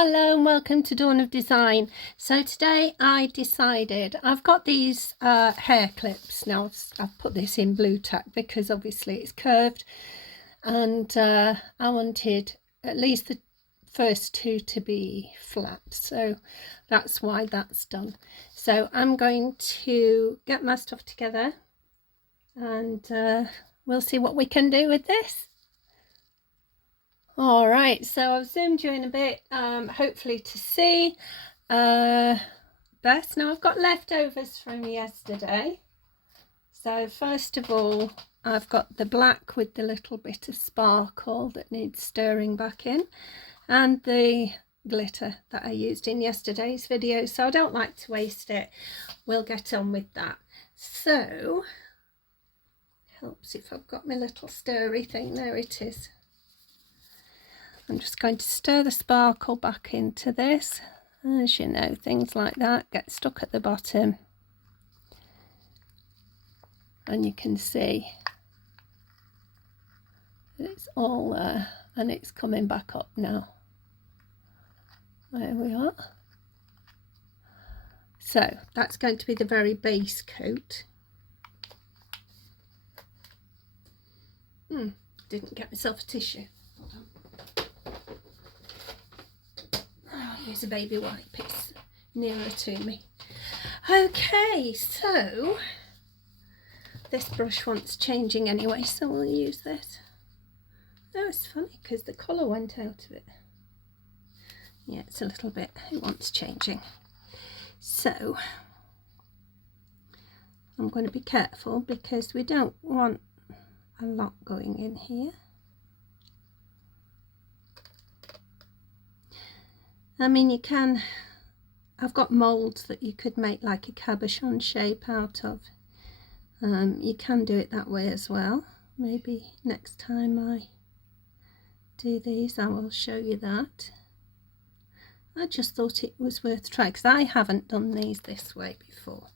Hello and welcome to Dawn of Design. So today I decided I've got these hair clips. Now I've put this in blue tack because obviously it's curved, and I wanted at least the first two to be flat, so that's why that's done. So I'm going to get my stuff together and we'll see what we can do with this. All right, so I've zoomed you in a bit, hopefully to see best. Now I've got leftovers from yesterday. So first of all, I've got the black with the little bit of sparkle that needs stirring back in, and the glitter that I used in yesterday's video. So I don't like to waste it. We'll get on with that. So, helps if I've got my little stirry thing. There it is. I'm just going to stir the sparkle back into this. As you know, things like that get stuck at the bottom, and you can see that it's all there and it's coming back up now. There we are. So that's going to be the very base coat. Didn't get myself a tissue. Hold on. Use a baby wipe, it's nearer to me. Okay, so this brush wants changing anyway, so we'll use this. Oh, it's funny because the colour went out of it. Yeah, it's a little bit, it wants changing. So I'm going to be careful because we don't want a lot going in here. I mean, you can, I've got moulds that you could make like a cabochon shape out of. You can do it that way as well. Maybe next time I do these I will show you that. I just thought it was worth a try because I haven't done these this way before.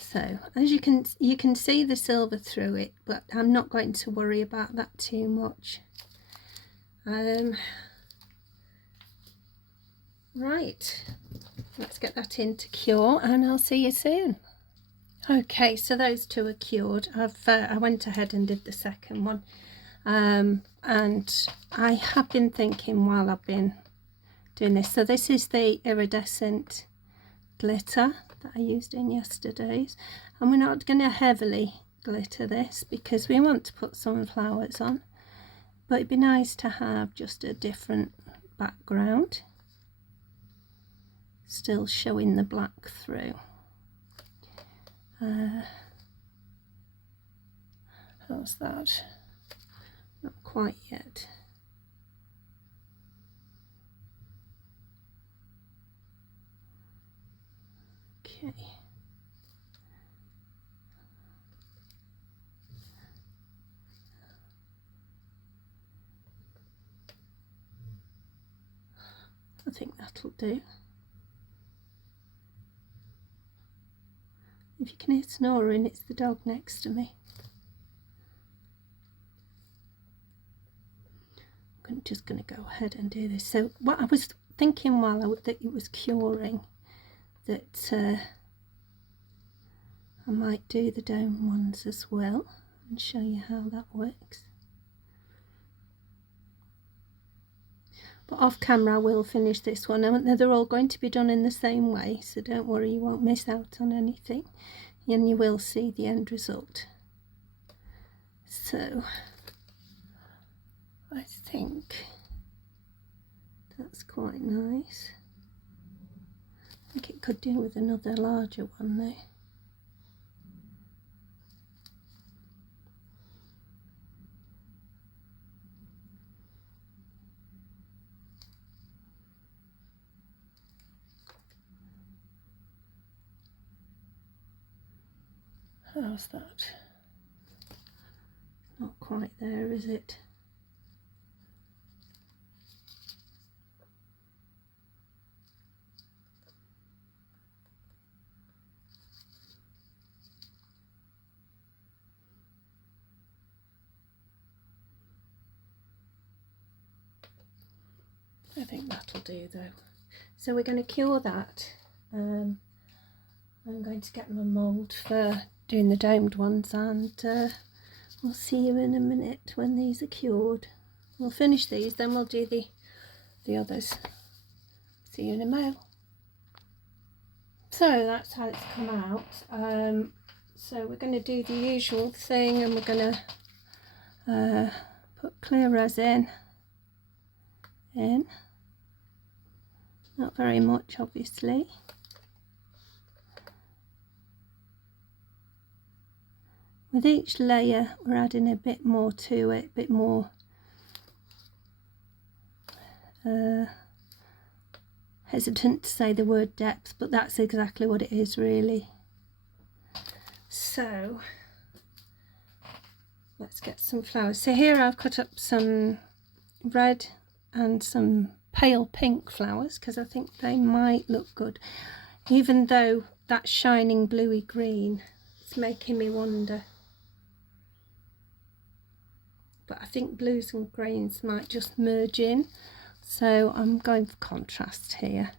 So as you can see the silver through it, but I'm not going to worry about that too much. Right, let's get that in to cure and I'll see you soon. Okay, so those two are cured. I went ahead and did the second one, and I have been thinking while I've been doing this. So this is the iridescent glitter that I used in yesterday's, and we're not going to heavily glitter this because we want to put some flowers on, but it'd be nice to have just a different background, still showing the black through. How's that? Not quite yet. Okay. I think that'll do. If you can hear snoring, it's the dog next to me. I'm just going to go ahead and do this. So what I was thinking while that it was curing, that I might do the dome ones as well and show you how that works. But off camera I will finish this one. They're all going to be done in the same way, so don't worry, you won't miss out on anything and you will see the end result. So I think that's quite nice. I think it could do with another larger one though. How's that? Not quite there, is it? I think that'll do though. So we're going to cure that. I'm going to get my mould for doing the domed ones, and we'll see you in a minute when these are cured. We'll finish these, then we'll do the others. See you in a mo. So that's how it's come out. So we're going to do the usual thing, and we're going to put clear resin in. Not very much, obviously. With each layer we're adding a bit more to it, a bit more hesitant to say the word depth, but that's exactly what it is really. So let's get some flowers. So here I've cut up some red and some pale pink flowers because I think they might look good, even though that shining bluey green is making me wonder. But I think blues and greens might just merge in, so I'm going for contrast here.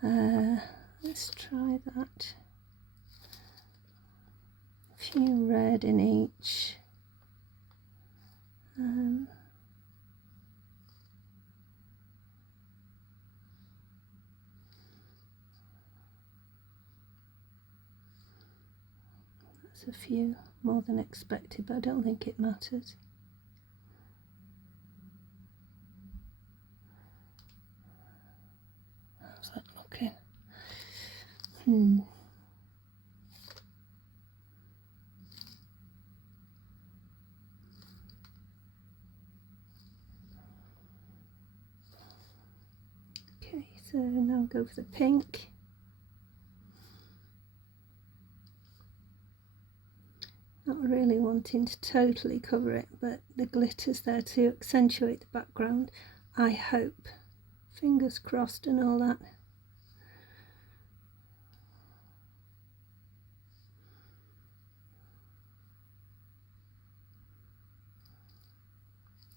Let's try that. A few red in each. That's a few more than expected, but I don't think it matters. How's that looking? Okay, so now I'll go for the pink. Not really wanting to totally cover it, but the glitter's there to accentuate the background, I hope. Fingers crossed and all that.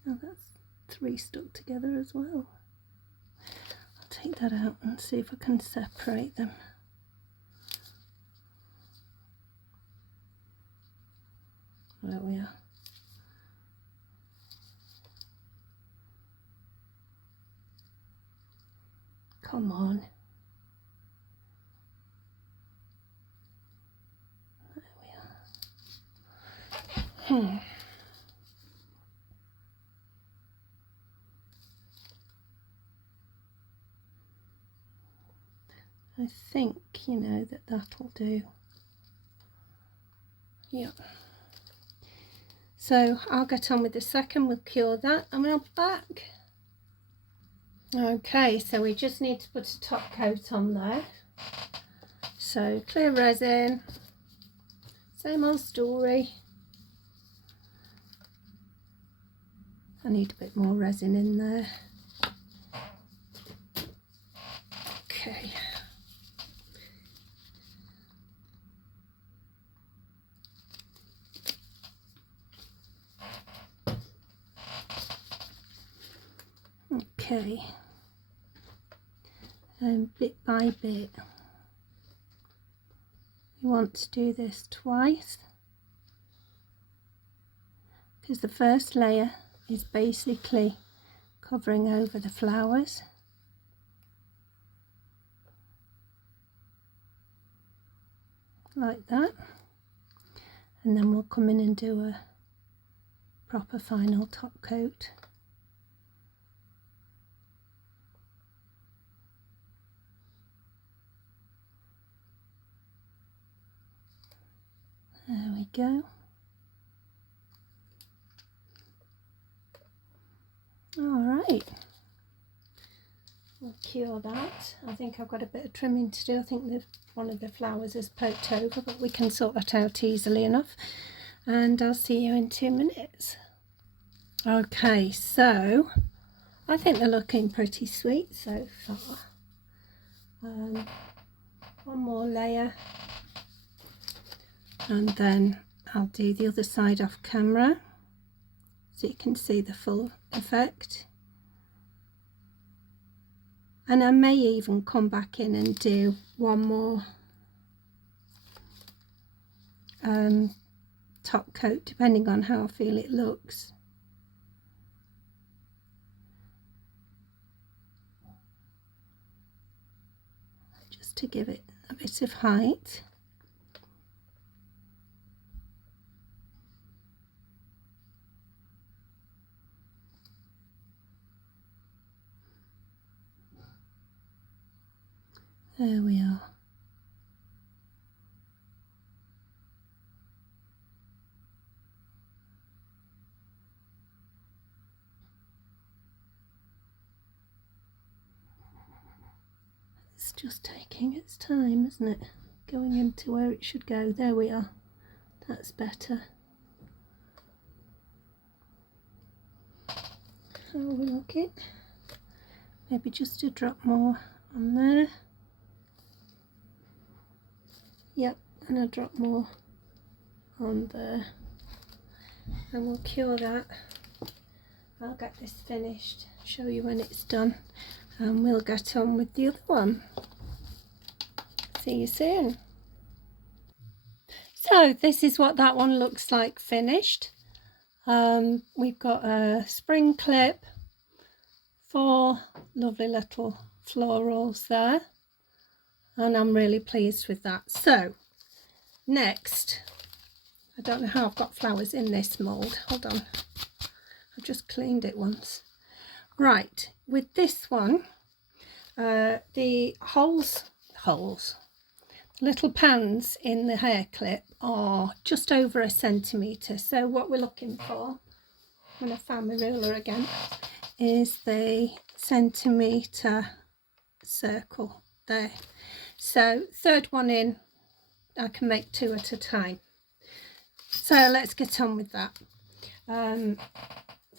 Oh, that's 3 stuck together as well. I'll take that out and see if I can separate them. There we are. Come on. There we are. I think, you know, that'll do. Yeah. So I'll get on with the second, we'll cure that and we'll be back. Okay, so we just need to put a top coat on there. So clear resin, same old story. I need a bit more resin in there. Okay. Okay, and bit by bit, you want to do this twice, because the first layer is basically covering over the flowers. Like that, and then we'll come in and do a proper final top coat. There we go. Alright, we'll cure that. I think I've got a bit of trimming to do. I think one of the flowers is poked over, but we can sort that out easily enough. And I'll see you in 2 minutes. Okay, so I think they're looking pretty sweet so far. One more layer. And then I'll do the other side off camera so you can see the full effect. and I may even come back in and do one more top coat, depending on how I feel it looks. Just to give it a bit of height. There we are. It's just taking its time, isn't it? Going into where it should go. There we are. That's better. How are we looking? Maybe just a drop more on there. Yep, and a drop more on there. And we'll cure that. I'll get this finished, show you when it's done, and we'll get on with the other one. See you soon. So this is what that one looks like finished. We've got a spring clip, 4 lovely little florals there, and I'm really pleased with that. So next, I don't know how I've got flowers in this mould. Hold on, I've just cleaned it once. Right, with this one, the little pans in the hair clip are just over 1 centimetre. So what we're looking for, when I found my ruler again, is the centimetre circle there. So 3rd one in, I can make 2 at a time. So let's get on with that.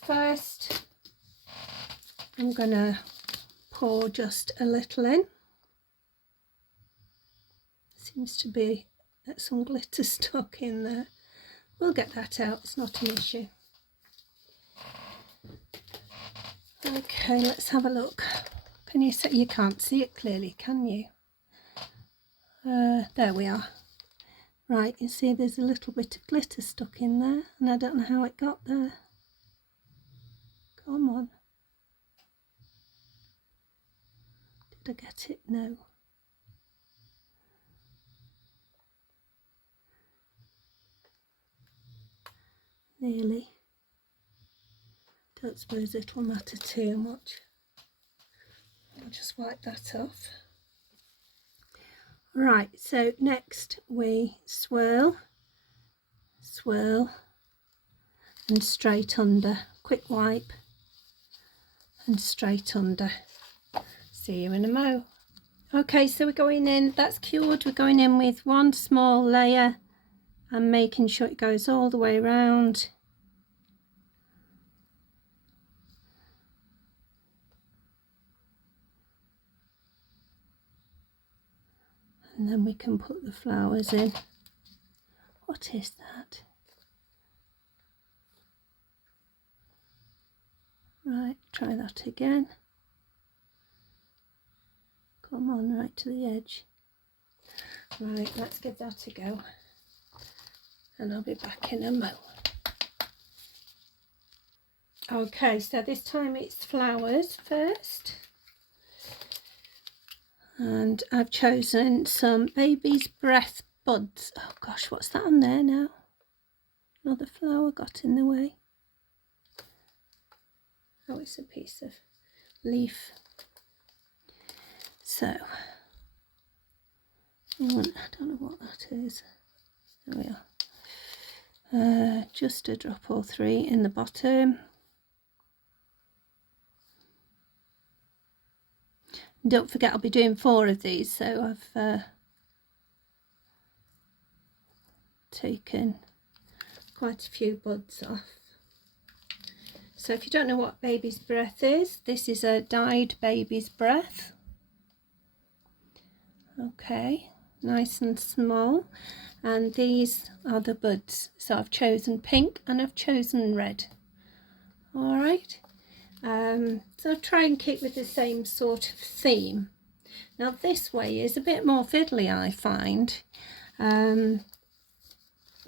First, I'm gonna pour just a little in. Seems to be some glitter stuck in there. We'll get that out, it's not an issue. Okay, let's have a look. Can you see? You can't see it clearly, can you? There we are. Right, you see there's a little bit of glitter stuck in there, and I don't know how it got there. Come on. Did I get it? No. Nearly. Don't suppose it will matter too much. I'll just wipe that off. Right, so next we swirl, swirl, and straight under. Quick wipe and straight under. See you in a mo. Okay, so we're going in, that's cured. We're going in with 1 small layer and making sure it goes all the way around. And then we can put the flowers in. What is that? Right, try that again. Come on, right to the edge. Right, let's give that a go. And I'll be back in a mo. Okay, so this time it's flowers first. And I've chosen some baby's breath buds. Oh gosh, what's that on there now? Another flower got in the way. Oh, it's a piece of leaf. So, I don't know what that is. There we are. Just a drop or 3 in the bottom. Don't forget I'll be doing 4 of these, so I've taken quite a few buds off. So if you don't know what baby's breath is, this is a dyed baby's breath. Okay, nice and small, and these are the buds. So I've chosen pink and I've chosen red. All right, So try and keep with the same sort of theme. Now this way is a bit more fiddly, I find,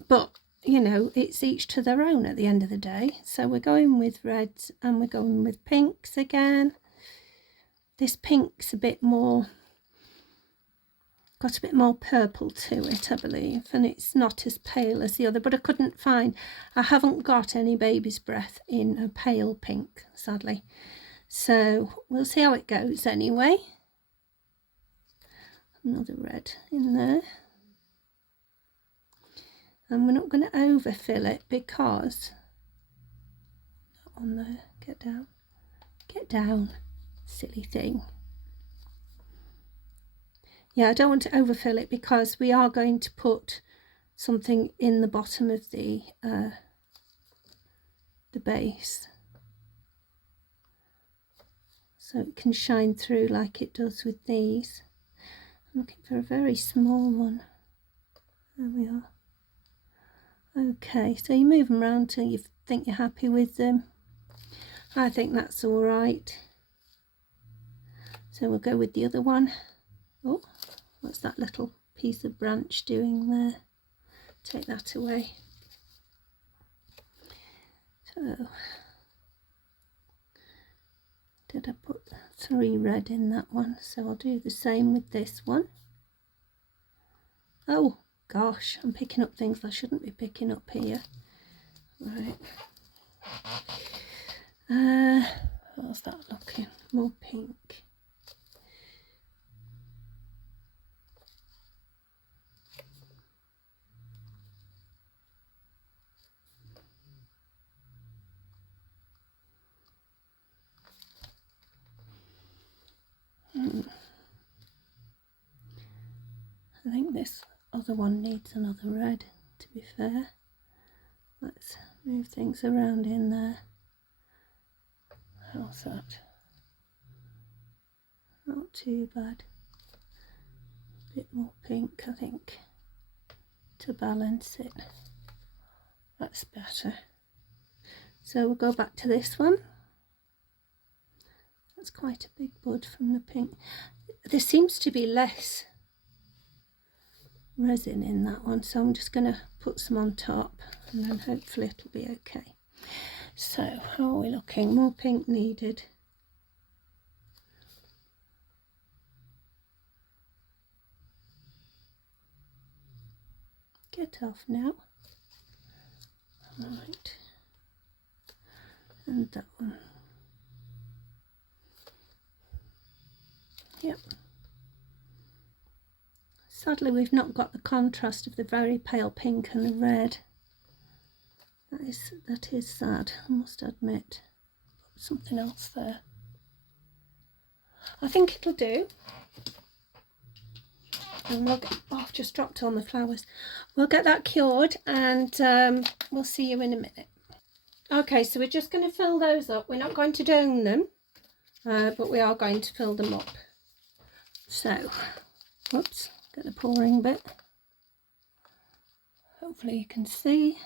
but you know, it's each to their own at the end of the day. So we're going with reds and we're going with pinks again. This pink's a bit more, got a bit more purple to it, I believe, and it's not as pale as the other, but I haven't got any baby's breath in a pale pink, sadly. So we'll see how it goes anyway. Another red in there. And we're not going to overfill it because that one there, get down, silly thing. Yeah, I don't want to overfill it because we are going to put something in the bottom of the base, so it can shine through like it does with these. I'm looking for a very small one. There we are. Okay, so you move them around till you think you're happy with them. I think that's all right. So we'll go with the other one. Oh, what's that little piece of branch doing there? Take that away. So, did I put 3 red in that one? So I'll do the same with this one. Oh gosh, I'm picking up things I shouldn't be picking up here. Right. How's that looking? More pink. I think this other one needs another red, to be fair. Let's move things around in there. How's that? Not too bad. A bit more pink, I think, to balance it. That's better. So we'll go back to this one. That's quite a big bud from the pink. There seems to be less resin in that one, so I'm just going to put some on top and then hopefully it'll be okay. So how are we looking? More pink needed. Get off now. Right, and that one. Yep. Sadly, we've not got the contrast of the very pale pink and the red. That is sad, I must admit. Put something else there. I think it'll do. And we'll get, oh, I've just dropped all my flowers. We'll get that cured and we'll see you in a minute. Okay, so we're just going to fill those up. We're not going to dome them, but we are going to fill them up. So, whoops, get the pouring bit. Hopefully you can see.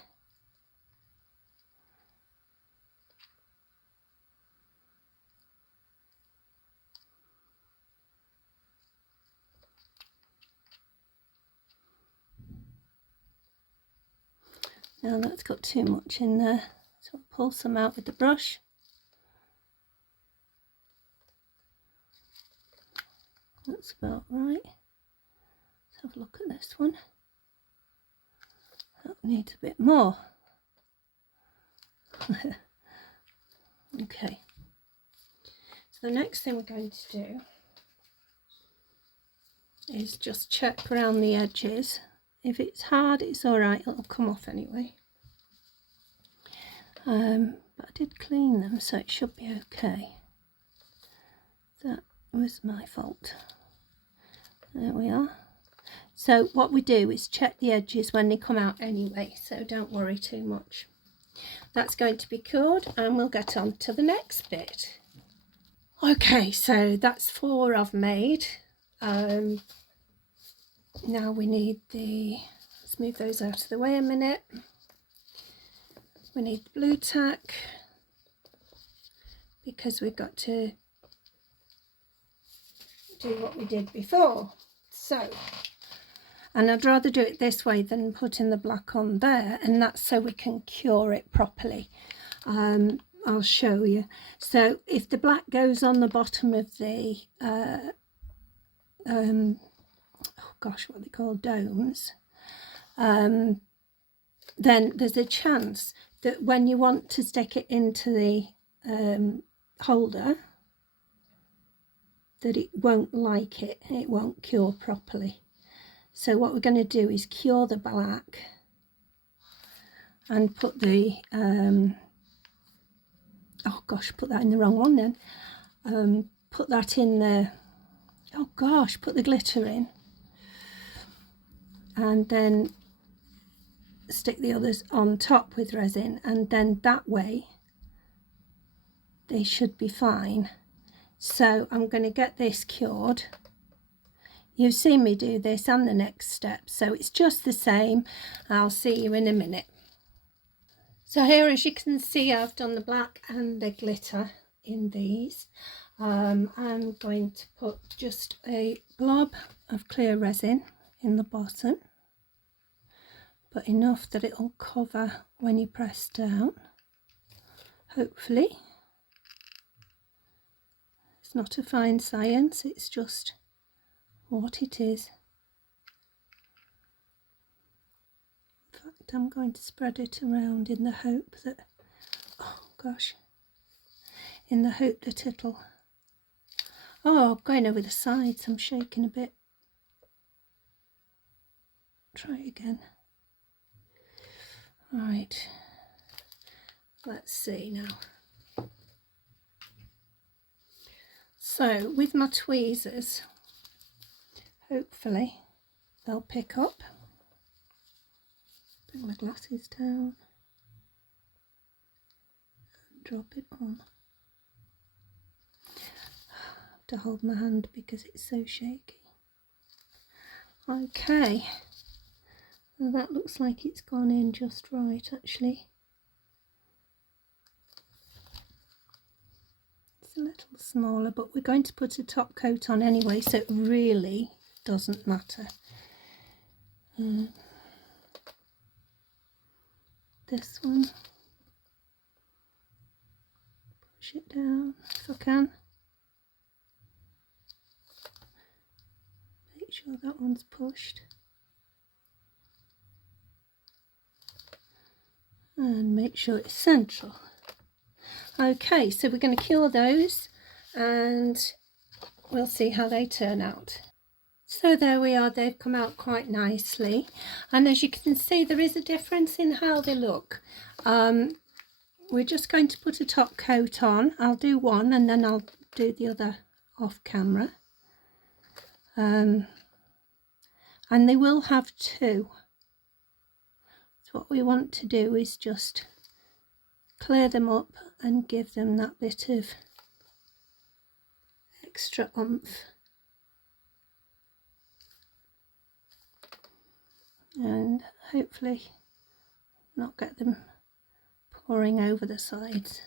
Now that's got too much in there, so I'll pull some out with the brush. That's about right. Let's have a look at this one. That needs a bit more. Okay. So the next thing we're going to do is just check around the edges. If it's hard, it's alright, it'll come off anyway. But I did clean them, so it should be okay. That was my fault. There we are. So what we do is check the edges when they come out anyway, so don't worry too much. That's going to be cured and we'll get on to the next bit. Okay, so that's 4 I've made. Now we need let's move those out of the way a minute. We need the blue tack, because we've got to do what we did before. So, and I'd rather do it this way than putting the black on there, and that's so we can cure it properly. I'll show you. So if the black goes on the bottom of the oh gosh, what are they called, domes, then there's a chance that when you want to stick it into the holder, that it won't like it, it won't cure properly. So what we're going to do is cure the black and put the oh gosh, put that in the wrong one then. Put that in the, oh gosh, put the glitter in, and then stick the others on top with resin, and then that way they should be fine. So I'm going to get this cured. You've seen me do this and the next step, so it's just the same. I'll see you in a minute. So here, as you can see, I've done the black and the glitter in these. I'm going to put just a blob of clear resin in the bottom, but enough that it'll cover when you press down, hopefully. It's not a fine science, it's just what it is. In fact, I'm going to spread it around in the hope that, oh gosh, in the hope that it'll, oh, going over the sides, I'm shaking a bit. Try again. Right, let's see now. So with my tweezers, hopefully they'll pick up. Bring my glasses down and drop it on. I have to hold my hand because it's so shaky. Okay, well, that looks like it's gone in just right actually. It's a little smaller, but we're going to put a top coat on anyway, so it really doesn't matter. This one, push it down if I can. Make sure that one's pushed. And make sure it's central. Okay, so we're going to cure those and we'll see how they turn out. So there we are, they've come out quite nicely, and as you can see there is a difference in how they look. We're just going to put a top coat on. I'll do one and then I'll do the other off camera, and they will have two. So what we want to do is just clear them up and give them that bit of extra oomph. And hopefully not get them pouring over the sides.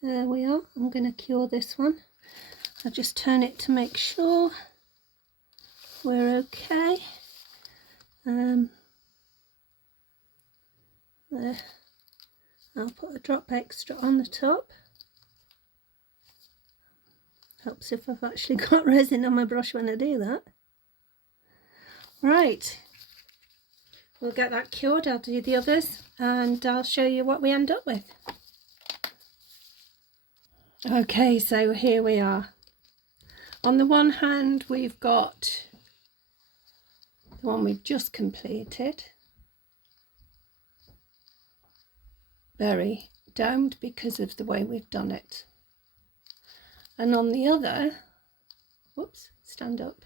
There we are. I'm going to cure this one. I'll just turn it to make sure we're okay. There. I'll put a drop extra on the top. Helps if I've actually got resin on my brush when I do that. Right, we'll get that cured. I'll do the others and I'll show you what we end up with. Okay, so here we are. On the one hand, we've got the one we've just completed. Very domed because of the way we've done it. And on the other, whoops, stand up.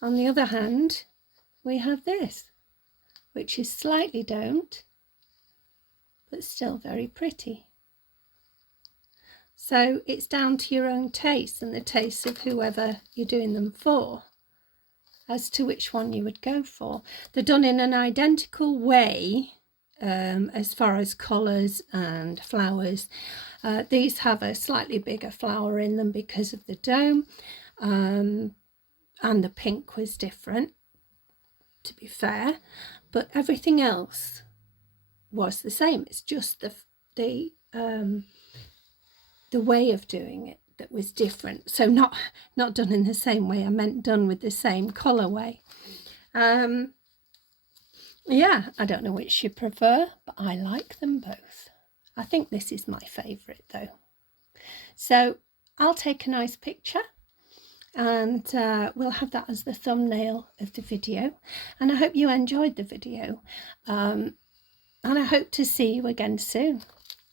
On the other hand, we have this, which is slightly domed, but still very pretty. So it's down to your own taste and the taste of whoever you're doing them for, as to which one you would go for. They're done in an identical way as far as colours and flowers. These have a slightly bigger flower in them because of the dome, and the pink was different, to be fair, but everything else was the same. It's just the way of doing it that was different. So not done in the same way, I meant done with the same colourway. Yeah, I don't know which you prefer, but I like them both. I think this is my favourite though. So I'll take a nice picture and we'll have that as the thumbnail of the video. And I hope you enjoyed the video. And I hope to see you again soon.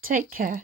Take care.